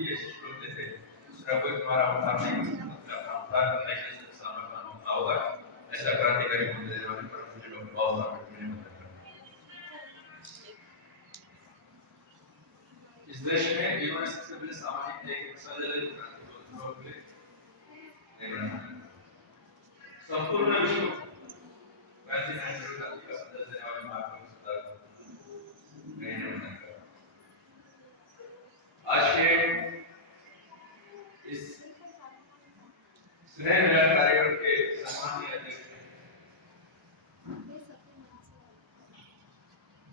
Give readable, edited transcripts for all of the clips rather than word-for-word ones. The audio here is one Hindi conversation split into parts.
भी ऐसे श्लोक देते दूसरा कोई तुम्हारा अवतार नहीं कर सकता, अपना अवतार करने के लिए सामना करना होगा। ऐसा क्रांतिकारी बुद्धिदेव ने परम पूज्य डॉक्टर बाबा साहब अम्बेडकर ने बताया। इस देश में जीवन सबसे पहले सामाजिक न्याय के सार्वजनिक क्रांति को नहीं बनाना, संपूर्ण विश्व क्रांति नेशनल क्रांति का संदेश देने वाले महात्मा सुधार नहीं बनाना। आज के इस स्नेह मिलन कार्यक्रम के सम्मानीय अध्यक्ष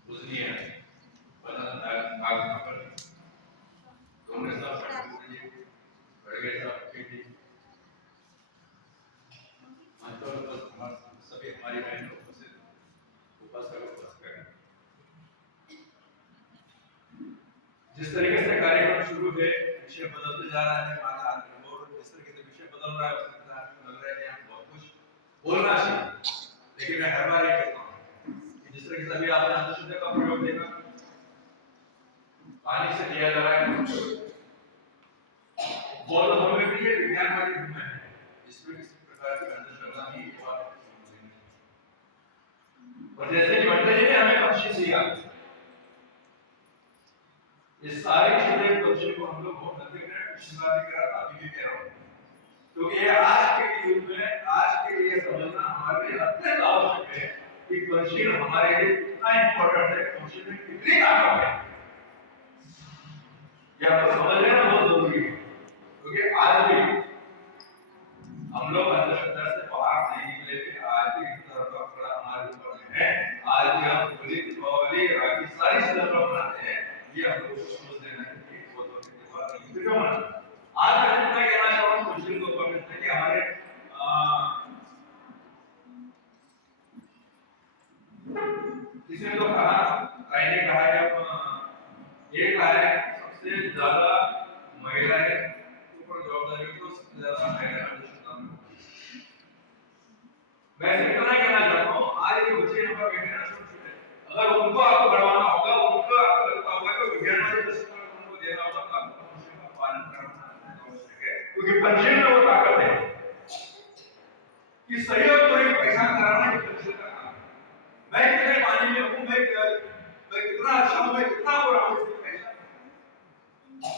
पूजनीय कांग्रेस साहब बड़े साहब जी सभी हमारी बहनों उपस्थित जिस तरीके से कार्यक्रम शुरू है, विषय बदलते जा रहा है माना, और जिस तरीके से विषय बदल रहा है उस तरह से लग रहा है कि हम बहुत कुछ बोलना चाहिए, लेकिन मैं हर बार ये कहता हूँ कि जिस तरीके से अभी आपने अंधश्रद्धा का प्रयोग देखा, पानी से दिया जा रहा है, बोल हमें भी ये विज्ञानवादी धर्म है, इसमें किसी प्रकार की अंधश्रद्धा नहीं है। और जैसे कि भट्ट जी ने हमें बख्शिश दिया, ये सारी चीजें बच्चों को हम लोग बहुत नजदीक में विश्वास करा था, अभी भी कह रहा हूँ, क्योंकि ये आज के युग में आज के लिए समझना हमारे लिए अत्यंत आवश्यक है कि पंचशील हमारे लिए कितना इंपॉर्टेंट है, पंचशील में कितनी ताकत है, ये आपको समझ लेना बहुत जरूरी है। क्योंकि आज भी हम लोग अंधश्रद्धा से बाहर नहीं निकले थे, आज भी इतना बड़ा हमारे ऊपर है, आज भी हम होली दीपावली राखी सारी चीजें मनाते हैं, ये हम लोग समझ लेना है कि बहुत बड़ी बात नहीं है। क्यों मनाते? आज मैं इतना कहना चाहूँ पंचशील को पकड़ते हैं कि हमारे किसी ने तो कहा, कहीं ने कहा कि ये कार्य सबसे ज्यादा महिलाएं ऊपर जवाबदारी को सबसे ज्यादा महिलाएं अंधश्रद्धा में। मैं इतना कहना चाहता हूँ, आज ये बच्चे नंबर बैठे ना छोटे, अगर उनको आपको बढ़वाना होगा, उनको आपको लगता होगा कि विज्ञानवादी दृष्टिकोण उनको देना होगा, तो आपको पंचशील का पालन करना आवश्यक है, क्योंकि पंचशील में वो ताकत है कि सहयोग को एक पहचान कराना ही पंचशील का काम है। मैं कितने पानी में हूँ, मैं कितना अच्छा हूँ, मैं कितना बुरा हूँ, इसकी पहचान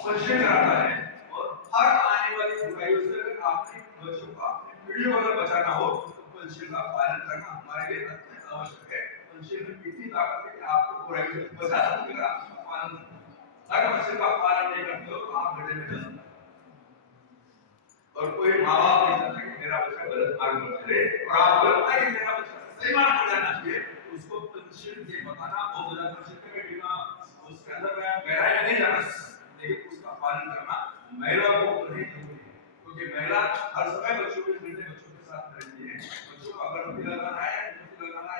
पंचशील कराता है। और हर आने वाली बुराइयों से अगर आपने बच्चों को, अपनी पीढ़ी को अगर बचाना हो, तो पंचशील का पालन करना हमारे लिए अत्यंत आवश्यक है। पंचशील में कितनी ताकत है कि आपको बुराइयों से बचा सकते हैं, आपका पालन। अगर पंचशील का पालन नहीं करते हो तो आप गड्ढे में जा सकते हैं। और कोई माँ बाप नहीं चाहता कि मेरा बच्चा गलत मार्ग पर चले, और आपको लगता है कि मेरा बच्चा सही मार्ग पर जाना चाहिए, उसको पंचशील ये बताना बहुत ज्यादा पंचशील का टीमा उसके अंदर में गहराई में नहीं जाना, लेकिन उसका पालन करना महिला को नहीं जरूरी है, क्योंकि महिला हर समय बच्चों के बच्चों के साथ रहती है। बच्चों को अगर लगाना है,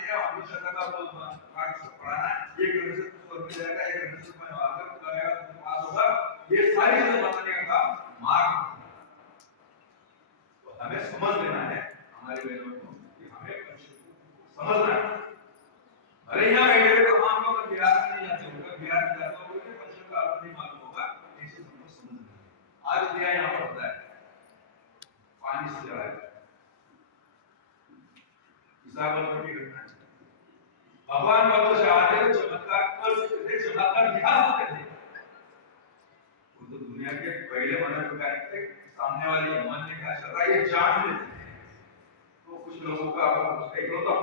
या हमेशा का पाठ पढ़ाना है, ये करने से स्वर मिल जाएगा, ये करने से मैं आकर लगाएगा तो पास होगा, ये सारी चीजें बताने का काम मार्ग। तो हमें समझ लेना है हमारे बहनों को कि हमें पंचशील को समझना है। अरे यहाँ बैठे तो हम लोग बिहार में नहीं जाते होगा, बिहार में जाता होगा कि पंचशील का अर्थ नहीं मालूम होगा, इसे हमको समझना है। आज दिया यहाँ पर होता है, पानी से जला है, हिसाब की घटना है। भगवान बाबू चाहते थे चमत्कार कर सकते थे, चमत्कार दिखा सकते थे, वो तो दुनिया के पहले मनोवैज्ञानिक थे, सामने वाले मन में क्या चल रहा है ये जान लेते थे। तो कुछ लोगों का इकलौता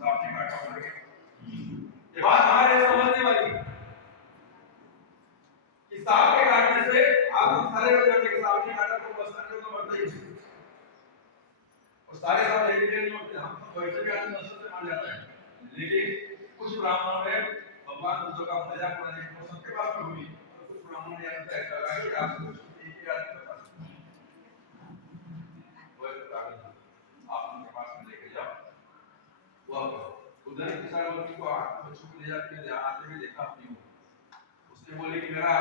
सामने काटा पड़ गया। ये बात हमारे समझने वाली कि सांप के काटने से आप सारे लोग जब एक सांप ने काटा तो बस करने तो मरता ही, और सारे सांप एक दिन नहीं होते, हम तो वैसे भी आदमी नशे से मार जाता है। लेकिन कुछ ब्राह्मणों ने भगवान बुद्ध का मजाक बनाने की कोशिश सबके पास में हुई, तो कुछ ब्राह्मणों ने ऐसा कहा कि आप कुछ एक ही आदमी बता सकते हैं, वो आप उनके पास में लेके जाओ। वो बुद्ध ने किसान बच्चों को बच्चों को ले जाते हुए आते हुए देखा अपनी, उसने बोले कि मेरा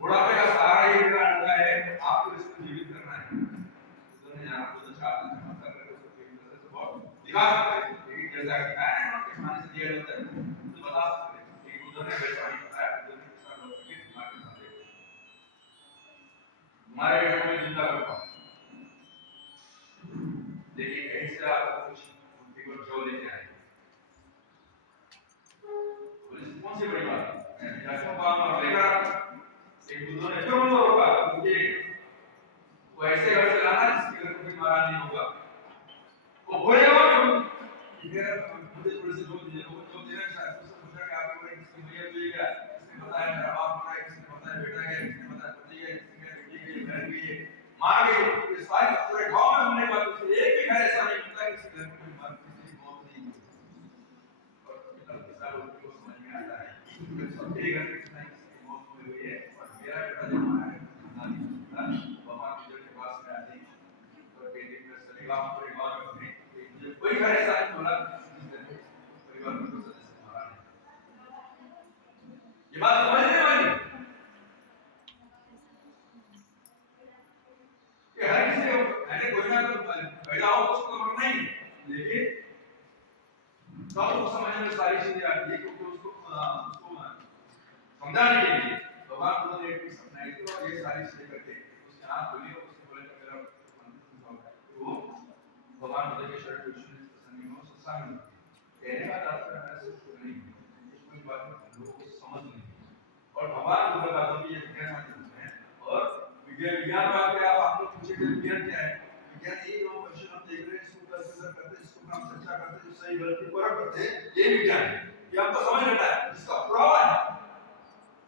बुढ़ापे का सहारा ये मेरा अंडा है, आपको इसको जीवित करना है। बुद्ध ने जाना, बुद्ध चाहते थे मतलब करके उसको जीवित करने से बहुत दिखा सकते हैं, लेकिन जैसा कि है ना कि खाने से दिया जाता है तो बता सकते हैं कि बुद्ध ने वैसा नहीं बताया। बुद्ध ने किसान बच्चों के दिमाग में डाले, कौन सी बड़ी बात है? जातियों का हम लेकर एक दूसरे ने क्यों होगा? क्योंकि वो ऐसे घर से लाना जिसके घर को भी मारा नहीं होगा। वो बोलेगा क्यों? इधर मुझे थोड़ी सी जोर दीजिए, लोगों को देना चाहिए। उससे पूछा कि आपके बड़े किसकी मैया हुई है? किसने बताया मेरा बाप मरा है? किसने बताया बेटा गया? किसने बताया पति गया? किसने कहा बेटी गई, बहन गई, मां गई? ये सारी पूरे गांव में हमने बात की, एक भी घर ऐसा नहीं मिलता किसी घर में कोई मर किसी की मौत नहीं हुई। और कितना कितना लोगों को समझ में आता है सबके घर में किसी की मौत हुई है। और मेरा बेटा जब मारा है नानी बाबा के पास में आती और बेटी में चलेगा पूरे गांव में अपने मुझे कोई घर ऐसा नहीं बोला परिवार में कोई सदस्य मारा नहीं। ये बात समझने वाली कि हर किसी को मैंने कोई ना कोई पैदा हो उसको मरना ही लेकिन तब तो समझ में सारी चीजें आती है क्योंकि उसको समझाने के लिए भगवान खुद ने एक सपना तो ये सारी चीजें करके उसने हाथ बोली और उसने बोला कि मेरा वो भगवान बुद्ध के शरण विष्णु प्रसन्न हो सत्संग कहने का तात्पर्य है सिर्फ नहीं कोई बात लोगों को समझ नहीं और भगवान बुद्ध का तो ये विज्ञान माध्यम है और विज्ञान बात क्या आप लोग पूछे कि विज्ञान क्या है? विज्ञान ये जो मशीन हम देख रहे हैं इसको कैसे करते हैं इसको हम चर्चा करते हैं जो सही गलती परख करते हैं ये विज्ञान है। ये आपको समझ में आता है जिसका पुरावा है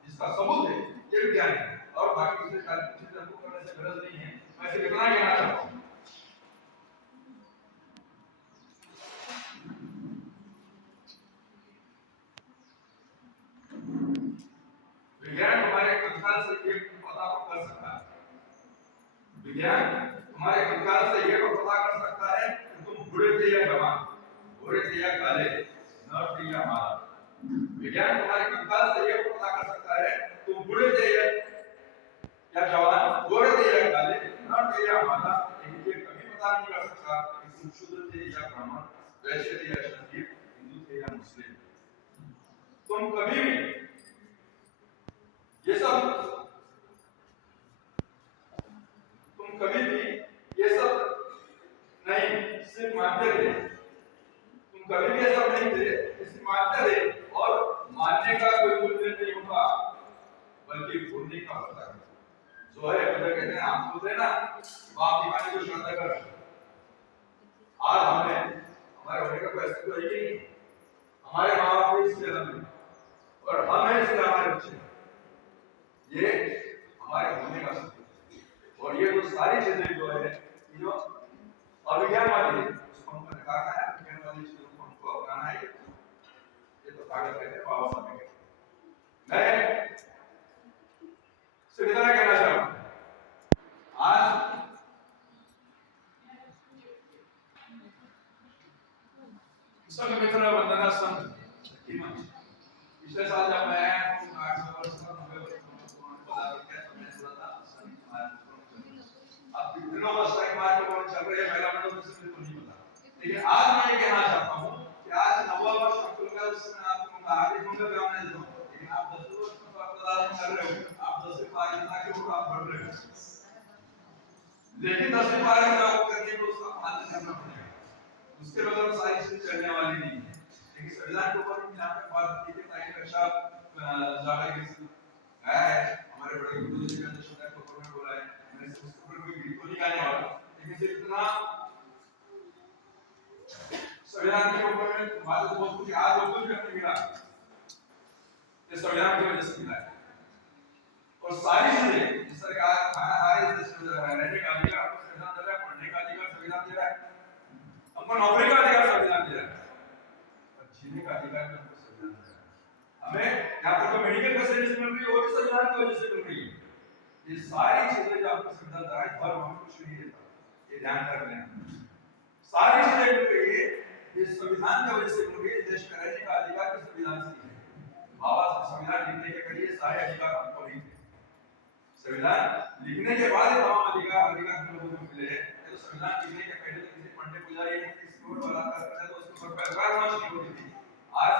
जिसका सबूत है ये विज्ञान है और बाकी दूसरे चीजें आपको करने से गरज नहीं है। मैं सिर्फ इतना कहना चाहता हूं विज्ञान हमारे कंकाल से ये पता कर सकता है विज्ञान हमारे कंकाल से ये पता कर सकता है कि तुम बूढ़े थे या जवान बूढ़े थे या काले नर थे या मादा। विज्ञान हमारे कंकाल से ये पता कर सकता है तुम बूढ़े थे या जवान बूढ़े थे या काले नर थे या मादा। लेकिन ये कभी पता नहीं कर सकता कि तुम शूद्र थे या ब्राह्मण वैश्य थे या क्षत्रिय हिंदू थे या मुस्लिम। तुम कभी भी ये सब तुम कभी भी ये सब नहीं सिर्फ मानते थे। तुम कभी भी ये सब नहीं थे सिर्फ मानते थे और मानने का कोई मूल्य नहीं होगा बल्कि भूलने का होता है। जो है बुद्ध कहते हैं आप बोलते हैं ना बाप दीवाने को श्रद्धा कर आज हमें हमारे होने का कोई अस्तित्व है ही नहीं। हमारे माँ बाप ने इसलिए हमें और हम हैं इसलिए हमारे बच्चे ये हमारे होने का सत्य और ये जो सारी चीजें जो है जो अविज्ञान वाली उसको हमको निकालना है विज्ञान वाली चीजों को हमको अपनाना है। ये तो कागज कहते हैं बाबा साहब कहते हैं। मैं सिर्फ इतना कहना चाहता हूँ आज संघ मित्र वंदना संघ पिछले साल जब मैं 8 वर्ष का दिनों का स्ट्राइक मार्च कौन चल रहे हैं पहला मंडल मुझे बिल्कुल नहीं पता लेकिन आज मैं ये कहना चाहता हूँ कि आज नवा वर्ष अक्टूबर उसमें आपको आगे होंगे ग्राम में दो लेकिन आप 10 वर्ष का प्रदान कर रहे हो आप 10 से पार करना के ऊपर आप बढ़ रहे हो लेकिन 10 से पार करने को उसका पालन करना पड़ेगा उसके बगैर सारी चीजें चलने वाली नहीं है। लेकिन संविधान के ऊपर यहाँ पे बात की थी ताकि रक्षा जाने की आया है हमारे बड़े गुरु जी ने सुना को में बोला है मैंने उसके ऊपर कोई वीडियो नहीं आने वाला लेकिन सिर्फ इतना संविधान के ऊपर में बात बहुत कुछ आज बहुत कुछ हमने मिला ये संविधान की वजह से मिला है और सारी चीजें जिस तरह का खाना खा रहे रहने का अधिकार आपको संविधान दे रहा है पढ़ने का अधिकार संविधान दे रहा है हमको नौकरी का अधिकार संविधान दे रहा है और जीने का अधिकार भी हमको संविधान दे रहा है। हमें यहाँ पर जो मेडिकल फैसिलिटीज मिल रही है वो भी संविधान की वजह से मिल रही है। ये सारी चीजें जो आपको संविधान दे रहा है धर्म हमको कुछ नहीं देता ये ध्यान रख लें सारी चीजें मिल रही है ये संविधान की वजह से मिल रही है। देश का रहने का अधिकार भी संविधान से है। बाबा संविधान लिखने के पहले सारे अधिकार हमको नहीं थे संविधान लिखने के बाद तमाम अधिकार हम लोगों को मिले हैं। तो संविधान लिखने के पहले तो किसी पंडित पुजारी ने किसी और बलात्कार करता तो उसको पर पैगाम नहीं होती थी। आज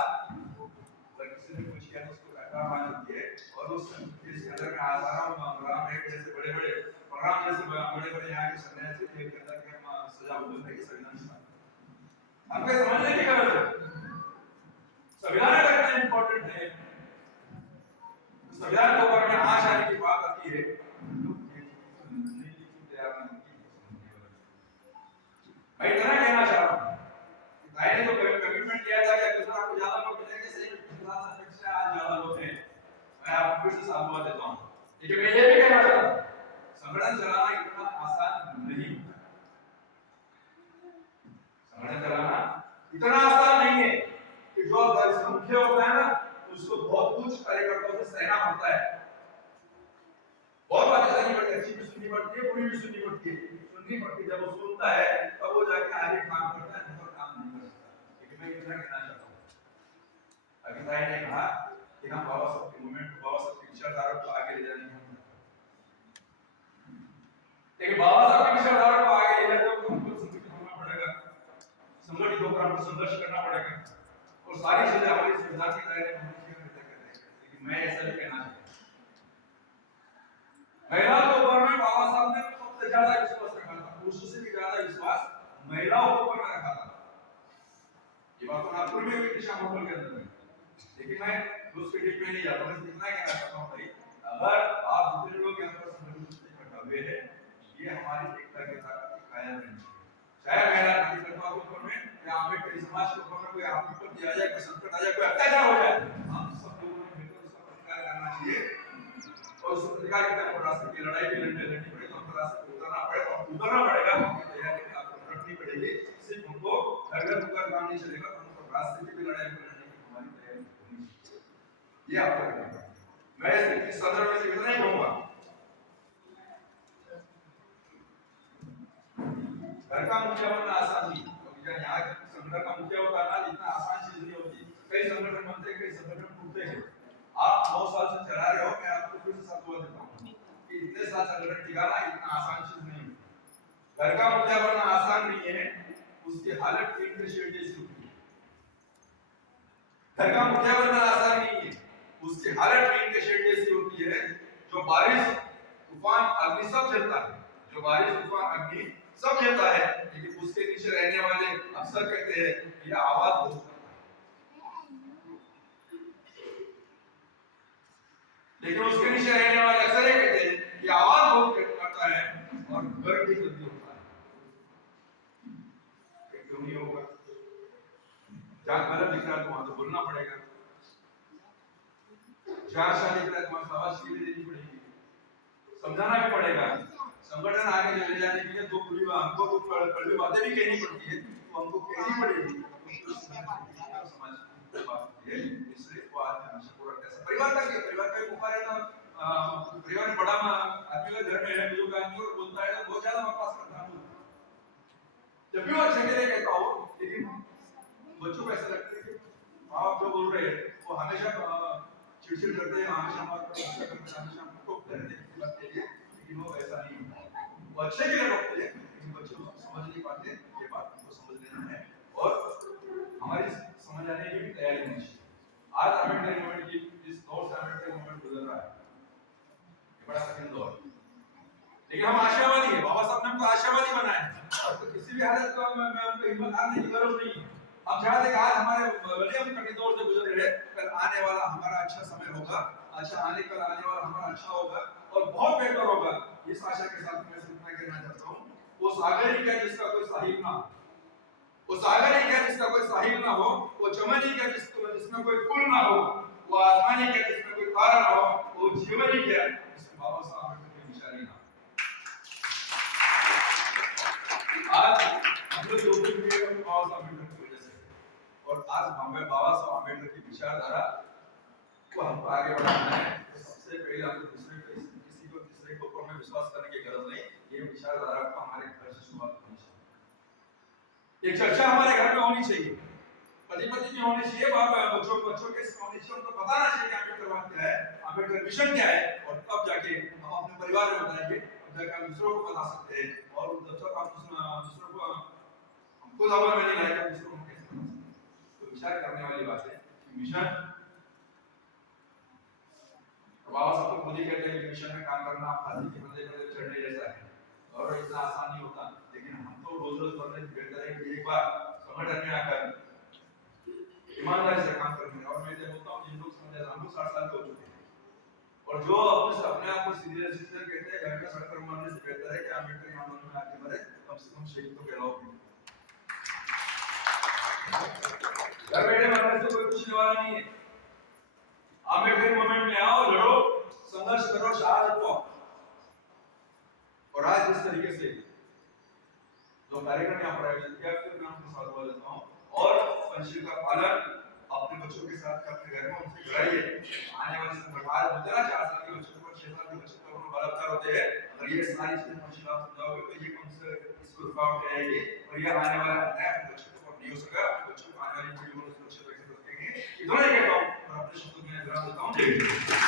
किसी ने कुछ किया तो उसको पैगाम होती है और उस इसके अंदर में आसाराम राम एक जैसे बड़े-बड़े प्रोग्राम जैसे बड़े-बड़े यहाँ के सन्यासी थे के अंदर के सजा बोलते कि संविधान हमको समझने की जरूरत है। संविधान कितना इंपॉर्टेंट है संविधान के ऊपर में आज आने की बात आती है, मैं इतना कहना चाह रहा हूँ, मैंने जो कमिटमेंट किया था कि अगर आपको ज्यादा लोग मिलेंगे, सही में आज ज्यादा लोग हैं, मैं आपको फिर से साधुवाद देता हूँ। लेकिन मैं ये भी कहना चाहता हूँ, संगठन चलाना इतना आसान नहीं होता। संगठन चलाना इतना आसान नहीं है कि जो मुख्य होता है ना, उसको बहुत कुछ कार्यकर्ताओं से सहना पड़ता है, बहुत बातें सहनी पड़ती है, अच्छी भी सुननी पड़ती है, बुरी भी सुननी पड़ती है, सुननी पड़ती है। जब वो सुनता है तब वो जाके आगे काम करता है, नहीं तो काम नहीं कर सकता। लेकिन मैं इतना कहना चाहता हूँ, अभिप्राय ने कहा कि हम बाबा साहब के मूवमेंट को, बाबा साहब की विचारधारा को आगे ले जाने की, लेकिन बाबा साहब की विचारधारा को आगे ले जाने तो हमको संगठित होना पड़ेगा, संगठित होकर हमको संघर्ष करना पड़ेगा, और सारी चीजें हमारी संविधान के दायरे में होनी चाहिए। लेकिन मैं ऐसा नहीं कहना चाहता। महिलाओं के ऊपर में बाबा साहब ने सबसे ज्यादा विश्वास रखा था, पुरुषों से भी ज्यादा विश्वास महिलाओं के ऊपर में रखा था। ये बात तो नागपुर में भी दिशा होटल के अंदर में, लेकिन मैं उसके डीप में नहीं जाता, बस इतना कहना चाहता हूँ भाई, अगर आप जितने लोग यहाँ पर संगठित इकट्ठा हुए हैं, ये हमारी एकता के साथ कायम रहनी चाहिए। चाहे महिला कार्यकर्ताओं के ऊपर में या अम्बेडकरी समाज के ऊपर में कोई आपत्ति आ जाए, कोई संकट आ जाए, कोई अत्याचार हो जाए, हम सब लोगों ने मिलकर उसका प्रतिकार करना चाहिए, और उस प्रतिकार के तहत राष्ट्र की लड़ाई भी लड़नी पड़े, तो हमको रास्ते पे उतरना पड़े, तो उतरना पड़ेगा, हमकी तैयारी आपको रखनी पड़ेगी। सिर्फ हमको घर होकर काम नहीं चलेगा, हमको रास्ते की भी लड़ाई लड़ने की हमारी तैयारी होनी चाहिए। ये आपको करना है। मैं इस संदर्भ में इतना ही कहूंगा, घर का मुखिया बनना आसान नहीं, क्योंकि यहाँ संगठन का मुखिया होता है ना, इतना आसान चीज नहीं होती। कई संगठन बनते, कई संगठन टूटते हैं। आप 9 साल से चला रहे हो, मैं आपको फिर से साधुवाद देता हूँ कि इतने साल संगठन टिकाना इतना आसान चीज नहीं है। घर का मुखिया बनना आसान नहीं है, उसकी हालत टीन के शेड जैसी होती है। घर का मुखिया बनना आसान नहीं है, उसकी हालत टीन के शेड जैसी होती है। जो बारिश तूफान अग्नि सब झेलता है, जो बारिश तूफान अग्नि सब झेलता है, लेकिन उसके नीचे रहने वाले अक्सर कहते हैं ये आवाज बहुत करता है, लेकिन उसके नीचे रहने वाले अक्सर ये कहते हैं ये आवाज बहुत करता है और गर्म भी जल्दी होता है। क्यों नहीं होगा? जहां गलत दिख रहा है तो वहां तो बोलना पड़ेगा, जहां शादी दिख रहा है तो वहां शाबाशी भी देनी पड़ेगी, समझाना भी पड़ेगा। संगठन आगे ले जाने के लिए दो पूरी हमको तो कड़वी बातें भी कहनी पड़ती है, तो हमको कहनी पड़ेगी, समाज की बात है, इसलिए वो आज हमेशा पूरा कैसा परिवार का मुखा रहता, परिवार में बड़ा आदमी का घर में है, बुजुर्ग आदमी और बोलता है तो बहुत ज्यादा बकवास करता हूँ, जब भी वो अच्छे के लिए कहता हूँ, लेकिन बच्चों को ऐसा लगता है कि माँ बाप जो बोल रहे हैं वो हमेशा चिड़चिड़ करते हैं, हमेशा हमेशा टोकते रहते हैं बात के लिए, लेकिन वो ऐसा नहीं होता। वो अच्छे के लिए टोकते हैं, लेकिन बच्चे उसको समझ नहीं पाते। ये बात हमको समझ लेना है और हमारी समझ आने की भी तैयारी होनी चाहिए। आज अम्बेडकर मूवमेंट की जिस दौर से अम्बेडकर मूवमेंट गुजर रहा है, ये बड़ा कठिन दौर है, लेकिन हम आशावादी है, बाबा साहब ने हमको आशावादी बनाया है, तो किसी भी हालत में हमको हिम्मत हारने की जरूरत नहीं है। हम चाहते हैं कि आज हमारे भले हम कठिन दौर से गुजर रहे, कल आने वाला हमारा अच्छा समय होगा, अच्छा कल आने वाला हमारा अच्छा होगा और बहुत बेहतर होगा। इस आशा के साथ मैं इतना कहना चाहता हूँ, वो सागर ही क्या जिसका कोई साहिल ना, वो सागर ही क्या जिसका कोई साहिल ना हो, वो चमन ही क्या जिसमें कोई फूल ना हो, वो आसमान ही क्या जिसमें कोई तारा ना हो, वो जीवन ही क्या जिसमें बाबा साहब अम्बेडकर की विचार ही ना। आज हम लोग जो भी बाबा साहब अम्बेडकर की वजह से, और आज बाबा साहब अम्बेडकर की विचारधारा को हमको आगे बढ़ाना है, तो सबसे पहले हमको किसी को तीसरे के ऊपर में विश्वास करने की जरूरत नहीं। ये विचारधारा को हमारे घर से शुरुआत करनी चाहिए, एक चर्चा हमारे घर में होनी चाहिए, पति पत्नी में होनी चाहिए, बच्चों के होनी चाहिए, उनको बताना चाहिए अम्बेडकर क्या है, अम्बेडकर मिशन क्या है, और तब जाके हम अपने परिवार में बताएंगे, तब जाके हम दूसरों को बता सकते हैं। और जब तक हम दूसरों को हम खुद अमल में नहीं लाएंगे, दूसरों को कैसे बता सकते हैं? तो विचार करने वाली बात है कि मिशन, बाबा साहब तो खुद ही कहते हैं कि मिशन में काम करना फांसी के फंदे पर चढ़ने जैसा है और इतना आसान नहीं होता, लेकिन हम तो रोज रोज करने बेहतर है कि एक बार संगठन में आकर ईमानदारी से काम करने। और मैं बोलता हूँ जिन लोग समझ हम लोग 60 साल के हो चुके हैं, और जो अपने आप को सीनियर सिटीजन कहते हैं, घर का शक्कर मारने से बेहतर है कि अम्बेडकर आंदोलन में आगे बढ़े, कम से कम शहीद तो कहलाओ। घर बैठे मरने से कोई पूछने वाला नहीं है। अम्बेडकर मूवमेंट में आओ, लड़ो, संघर्ष करो, शहादत पाओ। और आज इस तरीके से जो कार्यक्रम यहाँ पर आयोजित किया, फिर मैं आपको साधुवाद देता हूँ और पंचशील का पालन अपने बच्चों के साथ अपने घर में उनसे कराइए। आने वाले समय में होते ना 4 साल के बच्चों को, 6 साल के बच्चों को बलात्कार होते हैं, अगर ये सारी चीजें पंचशील आप समझाओगे तो ये कम से इसको रुकावट आएगी और ये आने वाला है अपने बच्चों को नहीं हो सका, अपने बच्चों को आने वाली पीढ़ी को सुरक्षित रख सकेंगे। इतना ही कहता हूँ और अपने शब्दों में विराम देता हूँ। जय हिंद।